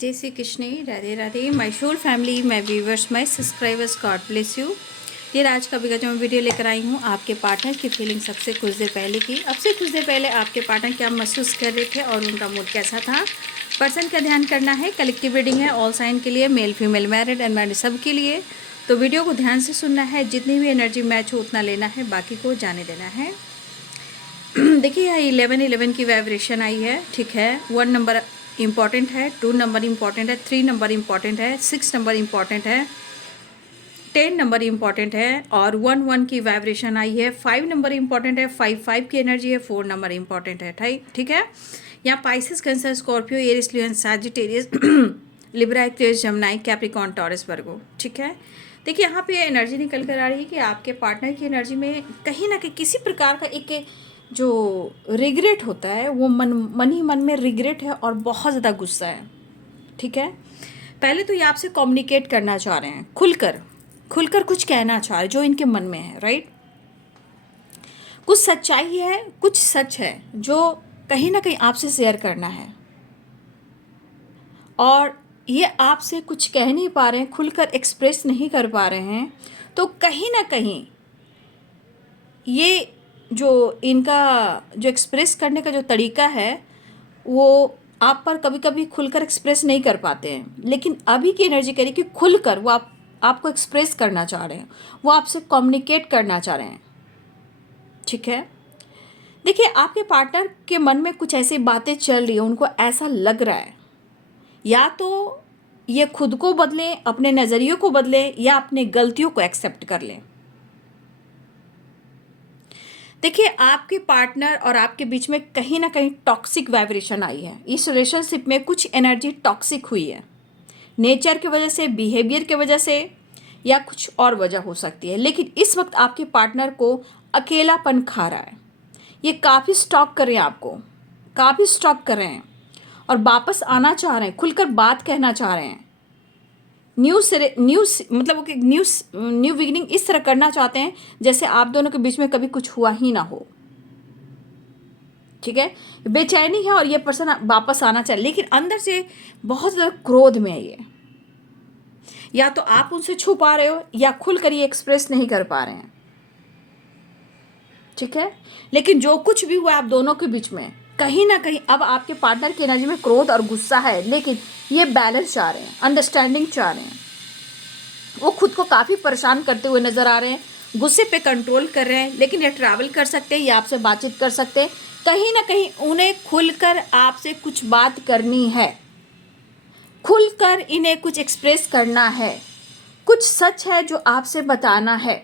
जय Shri Krishna, Radhe Radhe. My soul family, my viewers, my subscribers, God bless you. ये आज का भी जो मैं वीडियो लेकर आई हूँ आपके पार्टनर की फीलिंग सबसे कुछ देर पहले की। अब से कुछ देर पहले आपके पार्टनर क्या महसूस कर रहे थे और उनका मूड कैसा था। पर्सन का ध्यान करना है, कलेक्टिव रीडिंग है, ऑल साइन के लिए, मेल फीमेल मैरिड अनमैरिड सब के लिए। तो वीडियो को ध्यान से सुनना है, जितनी भी एनर्जी मैच हो उतना लेना है, बाकी को जाने देना है। देखिए यहाँ 11 की वाइब्रेशन आई है, ठीक है। 1 नंबर इम्पॉर्टेंट है, 2 नंबर इम्पॉर्टेंट है, 3 नंबर इम्पॉर्टेंट है, 6 नंबर इम्पॉर्टेंट है, 10 नंबर इम्पॉर्टेंट है और 1 की वाइब्रेशन आई है। 5 नंबर इम्पॉर्टेंट है, 5 की एनर्जी है, 4 नंबर इम्पॉर्टेंट है, ठीक है। यहाँ Pisces, Cancer, Scorpio, Aries, Leo, Sagittarius, Libra, Aquarius, Gemini, Capricorn, Taurus, Virgo, ठीक है। देखिए यहाँ पे एनर्जी निकल कर आ रही है कि आपके पार्टनर की एनर्जी में कहीं ना कहीं किसी प्रकार का एक जो रिग्रेट होता है, वो मन ही मन में रिग्रेट है और बहुत ज़्यादा गुस्सा है, ठीक है। पहले तो ये आपसे कम्युनिकेट करना चाह रहे हैं, खुलकर कुछ कहना चाह रहे हैं जो इनके मन में है, राइट। कुछ सच्चाई है, कुछ सच है जो कहीं ना कहीं आपसे शेयर करना है और ये आपसे कुछ कह नहीं पा रहे हैं, खुलकर एक्सप्रेस नहीं कर पा रहे हैं। तो कहीं ना कहीं ये जो इनका जो एक्सप्रेस करने का जो तरीका है वो आप पर कभी कभी खुलकर एक्सप्रेस नहीं कर पाते हैं, लेकिन अभी की एनर्जी कह रही कि खुलकर वो आपको एक्सप्रेस करना चाह रहे हैं, वो आपसे कम्युनिकेट करना चाह रहे हैं, ठीक है। देखिए आपके पार्टनर के मन में कुछ ऐसी बातें चल रही है, उनको ऐसा लग रहा है या तो ये खुद को बदलें, अपने नज़रियों को बदलें या अपनी गलतियों को एक्सेप्ट कर लें। देखिए आपके पार्टनर और आपके बीच में कहीं ना कहीं टॉक्सिक वाइब्रेशन आई है। इस रिलेशनशिप में कुछ एनर्जी टॉक्सिक हुई है, नेचर की वजह से, बिहेवियर की वजह से या कुछ और वजह हो सकती है। लेकिन इस वक्त आपके पार्टनर को अकेलापन खा रहा है, ये काफ़ी स्टॉक कर रहे हैं आपको, काफ़ी स्टॉक कर रहे हैं और वापस आना चाह रहे हैं, खुलकर बात कहना चाह रहे हैं। न्यूज़ मतलब न्यू बिगिनिंग इस तरह करना चाहते हैं जैसे आप दोनों के बीच में कभी कुछ हुआ ही ना हो, ठीक है। बेचैनी है और ये पर्सन वापस आना चाहिए, लेकिन अंदर से बहुत ज़्यादा क्रोध में है ये। या तो आप उनसे छुपा रहे हो या खुलकर ये एक्सप्रेस नहीं कर पा रहे हैं, ठीक है। लेकिन जो कुछ भी हुआ आप दोनों के बीच में, कहीं ना कहीं अब आपके पार्टनर की एनर्जी में क्रोध और गुस्सा है, लेकिन ये बैलेंस चाह रहे हैं, अंडरस्टैंडिंग चाह रहे हैं। वो खुद को काफ़ी परेशान करते हुए नज़र आ रहे हैं, गुस्से पे कंट्रोल कर रहे हैं, लेकिन ये ट्रैवल कर सकते हैं, ये आपसे बातचीत कर सकते हैं। कहीं ना कहीं उन्हें खुलकर आपसे कुछ बात करनी है, खुलकर इन्हें कुछ एक्सप्रेस करना है, कुछ सच है जो आपसे बताना है।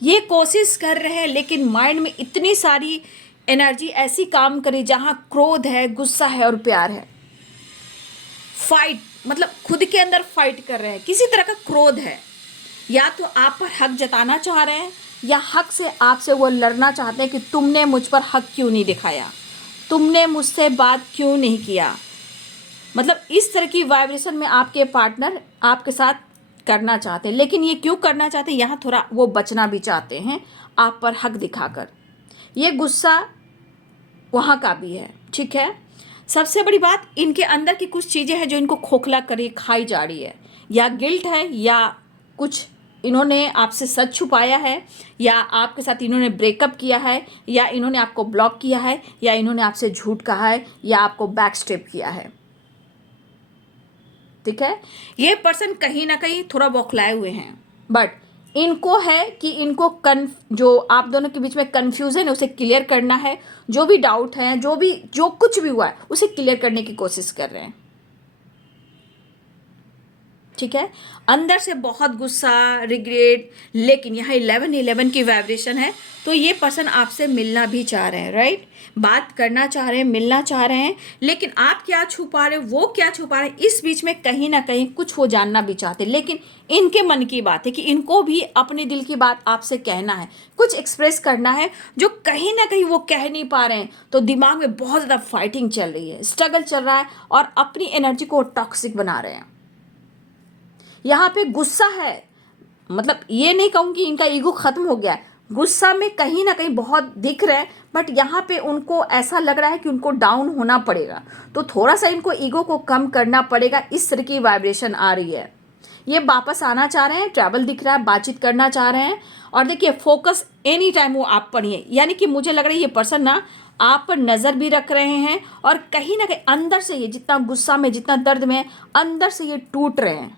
ये कोशिश कर रहे हैं, लेकिन माइंड में इतनी सारी एनर्जी ऐसी काम करे जहाँ क्रोध है, गुस्सा है और प्यार है। फाइट मतलब खुद के अंदर फाइट कर रहे हैं, किसी तरह का क्रोध है। या तो आप पर हक जताना चाह रहे हैं या हक से आपसे वो लड़ना चाहते हैं कि तुमने मुझ पर हक क्यों नहीं दिखाया, तुमने मुझसे बात क्यों नहीं किया। मतलब इस तरह की वाइब्रेशन में आपके पार्टनर आपके साथ करना चाहते हैं। लेकिन ये क्यों करना चाहते हैं, यहाँ थोड़ा वो बचना भी चाहते हैं आप पर हक दिखाकर। ये गुस्सा वहाँ का भी है, ठीक है। सबसे बड़ी बात, इनके अंदर की कुछ चीज़ें हैं जो इनको खोखला कर खाई जा रही है, या गिल्ट है या कुछ इन्होंने आपसे सच छुपाया है, या आपके साथ इन्होंने ब्रेकअप किया है, या इन्होंने आपको ब्लॉक किया है, या इन्होंने आपसे झूठ कहा है, या आपको बैक स्टेप किया है, ठीक है। ये पर्सन कहीं ना कहीं थोड़ा बौखलाए हुए हैं, बट इनको है कि इनको जो आप दोनों के बीच में कन्फ्यूज़न है उसे क्लियर करना है। जो भी डाउट है, जो कुछ भी हुआ है उसे क्लियर करने की कोशिश कर रहे हैं, ठीक है। अंदर से बहुत गुस्सा, रिग्रेट, लेकिन यहाँ 11 की वाइब्रेशन है, तो ये पर्सन आपसे मिलना भी चाह रहे हैं, राइट। बात करना चाह रहे हैं, मिलना चाह रहे हैं, लेकिन आप क्या छुपा रहे हो, वो क्या छुपा रहे हैं, इस बीच में कहीं ना कहीं कुछ वो जानना भी चाहते हैं। लेकिन इनके मन की बात है कि इनको भी अपने दिल की बात आपसे कहना है, कुछ एक्सप्रेस करना है जो कहीं ना कहीं वो कह नहीं पा रहे हैं। तो दिमाग में बहुत ज़्यादा फाइटिंग चल रही है, स्ट्रगल चल रहा है और अपनी एनर्जी को टॉक्सिक बना रहे हैं। यहाँ पे गुस्सा है, मतलब ये नहीं कहूँगी इनका ईगो खत्म हो गया है, गुस्सा में कहीं ना कहीं बहुत दिख रहा है, बट यहाँ पे उनको ऐसा लग रहा है कि उनको डाउन होना पड़ेगा, तो थोड़ा सा इनको ईगो को कम करना पड़ेगा। इस तरह की वाइब्रेशन आ रही है। ये वापस आना चाह रहे हैं, ट्रैवल दिख रहा है, बातचीत करना चाह रहे हैं। और देखिए फोकस एनी टाइम वो आप पर ही है, यानी कि मुझे लग रहा है ये पर्सन ना आप पर नज़र भी रख रहे हैं, और कहीं ना कहीं अंदर से ये जितना गुस्सा में, जितना दर्द में, अंदर से ये टूट रहे हैं,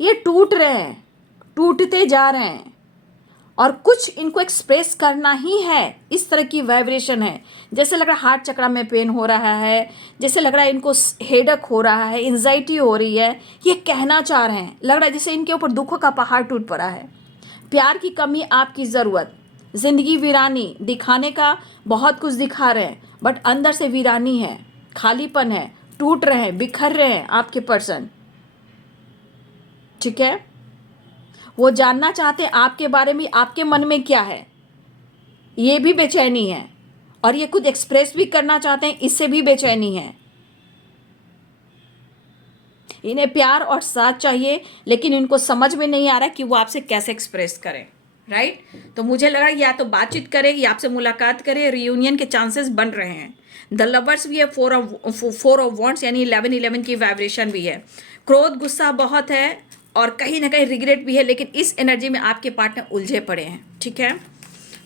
ये टूट रहे हैं, टूटते जा रहे हैं, और कुछ इनको एक्सप्रेस करना ही है। इस तरह की वाइब्रेशन है। जैसे लग रहा है हार्ट चक्र में पेन हो रहा है, जैसे लग रहा है इनको हेडक हो रहा है, एंजाइटी हो रही है, ये कहना चाह रहे हैं। लग रहा है जैसे इनके ऊपर दुखों का पहाड़ टूट पड़ा है। प्यार की कमी, आपकी ज़रूरत, ज़िंदगी वीरानी, दिखाने का बहुत कुछ दिखा रहे हैं, बट अंदर से वीरानी है, खालीपन है, टूट रहे हैं, बिखर रहे हैं आपके पर्सन। ठीक है, वो जानना चाहते हैं आपके बारे में, आपके मन में क्या है, ये भी बेचैनी है, और ये खुद एक्सप्रेस भी करना चाहते हैं, इससे भी बेचैनी है। इन्हें प्यार और साथ चाहिए, लेकिन इनको समझ में नहीं आ रहा कि वो आपसे कैसे एक्सप्रेस करें। राइट, तो मुझे लग रहा है या तो बातचीत करे, या आपसे मुलाकात करे, रियूनियन के चांसेस बन रहे हैं। द लवर्स भी है, फोर ऑफ वॉन्ड्स यानी 11 की वाइब्रेशन भी है। क्रोध, गुस्सा बहुत है, और कहीं ना कहीं रिग्रेट भी है, लेकिन इस एनर्जी में आपके पार्टनर उलझे पड़े हैं। ठीक है,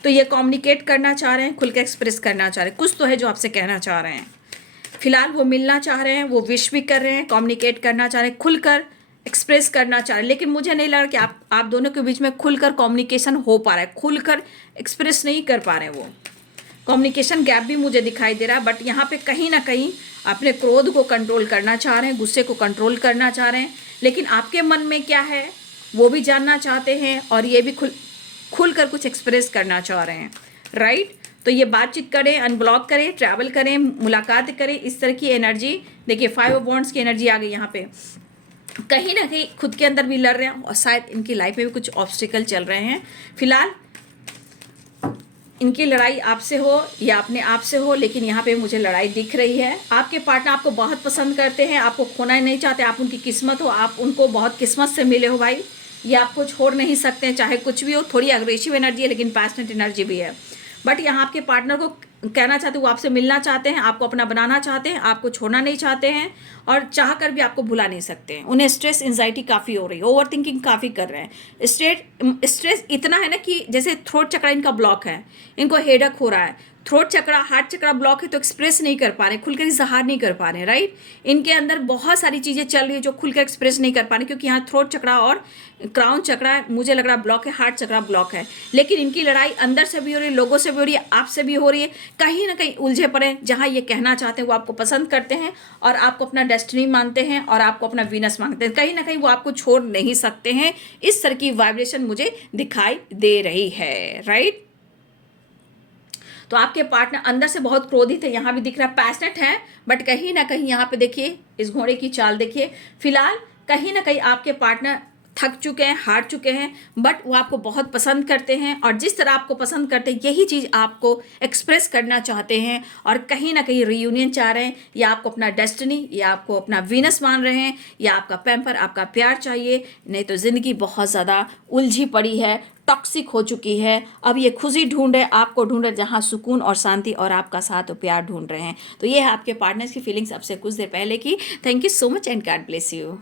तो ये कम्युनिकेट करना चाह रहे हैं, खुल के एक्सप्रेस करना चाह रहे हैं, कुछ तो है जो आपसे कहना चाह रहे हैं। फिलहाल वो मिलना चाह रहे हैं, वो विश भी कर रहे हैं, कम्युनिकेट करना चाह रहे हैं, खुलकर एक्सप्रेस करना चाह रहे हैं, लेकिन मुझे नहीं लग रहा कि आप दोनों के बीच में खुलकर कम्युनिकेशन हो पा रहा है, खुलकर एक्सप्रेस नहीं कर पा रहे हैं। वो कम्युनिकेशन गैप भी मुझे दिखाई दे रहा है। बट यहाँ पे कहीं ना कहीं अपने क्रोध को कंट्रोल करना चाह रहे हैं, गुस्से को कंट्रोल करना चाह रहे हैं, लेकिन आपके मन में क्या है वो भी जानना चाहते हैं, और ये भी खुलकर कुछ एक्सप्रेस करना चाह रहे हैं। राइट, तो ये बातचीत करें, अनब्लॉक करें, ट्रैवल करें, मुलाकात करें, इस तरह की एनर्जी। देखिए 5 ऑफ वॉन्ड्स की एनर्जी आ गई यहाँ पे। कहीं ना कहीं खुद के अंदर भी लड़ रहे हैं, और शायद इनकी लाइफ में भी कुछ ऑब्स्टिकल चल रहे हैं। फिलहाल इनकी लड़ाई आपसे हो या अपने आप से हो, लेकिन यहाँ पे मुझे लड़ाई दिख रही है। आपके पार्टनर आपको बहुत पसंद करते हैं, आपको खोना नहीं चाहते, आप उनकी किस्मत हो, आप उनको बहुत किस्मत से मिले हो भाई। ये आपको छोड़ नहीं सकते हैं, चाहे कुछ भी हो। थोड़ी अग्रेसिव एनर्जी है, लेकिन पैशनेट एनर्जी भी है। बट यहाँ आपके पार्टनर को कहना चाहते हैं, वो आपसे मिलना चाहते हैं, आपको अपना बनाना चाहते हैं, आपको छोड़ना नहीं चाहते हैं, और चाह कर भी आपको भुला नहीं सकते हैं। उन्हें स्ट्रेस, एंजाइटी काफ़ी हो रही है, ओवर थिंकिंग काफ़ी कर रहे हैं। स्ट्रेस इतना है ना कि जैसे थ्रोट चक्र इनका ब्लॉक है, इनको हेडक हो रहा है। थ्रोट चक्रा, हार्ट चक्रा ब्लॉक है, तो एक्सप्रेस नहीं कर पा रहे, खुलकर इजहार नहीं कर पा रहे। राइट, इनके अंदर बहुत सारी चीज़ें चल रही है जो खुलकर एक्सप्रेस नहीं कर पा रहे, क्योंकि यहाँ थ्रोट चक्रा और क्राउन चक्रा मुझे लग रहा ब्लॉक है, हार्ट चक्रा ब्लॉक है। लेकिन इनकी लड़ाई अंदर से भी हो रही है, लोगों से भी हो रही है, आपसे भी हो रही है। कहीं ना कहीं उलझे पड़े, जहाँ ये कहना चाहते हैं वो आपको पसंद करते हैं, और आपको अपना डेस्टिनी मानते हैं, और आपको अपना वीनस मानते हैं। कहीं ना कहीं वो आपको छोड़ नहीं सकते हैं। इस तरह की वाइब्रेशन मुझे दिखाई दे रही है। राइट, तो आपके पार्टनर अंदर से बहुत क्रोधित है, यहाँ भी दिख रहा है, पैशनेट है, बट कहीं ना कहीं यहाँ पे देखिए इस घोड़े की चाल देखिए। फिलहाल कहीं ना कहीं आपके पार्टनर थक चुके हैं, हार चुके हैं, बट वो आपको बहुत पसंद करते हैं, और जिस तरह आपको पसंद करते हैं यही चीज़ आपको एक्सप्रेस करना चाहते हैं, और कहीं ना कहीं रियूनियन चाह रहे हैं, या आपको अपना डेस्टिनी, या आपको अपना वीनस मान रहे हैं, या आपका पैम्पर, आपका प्यार चाहिए। नहीं तो ज़िंदगी बहुत ज़्यादा उलझी पड़ी है, टॉक्सिक हो चुकी है। अब ये खुशी ढूंढ रहे, आपको ढूंढ रहे, जहाँ सुकून और शांति और आपका साथ और प्यार ढूंढ रहे हैं। तो ये है आपके पार्टनर्स की फीलिंग्स आपसे कुछ देर पहले की। Thank you so much and God bless you.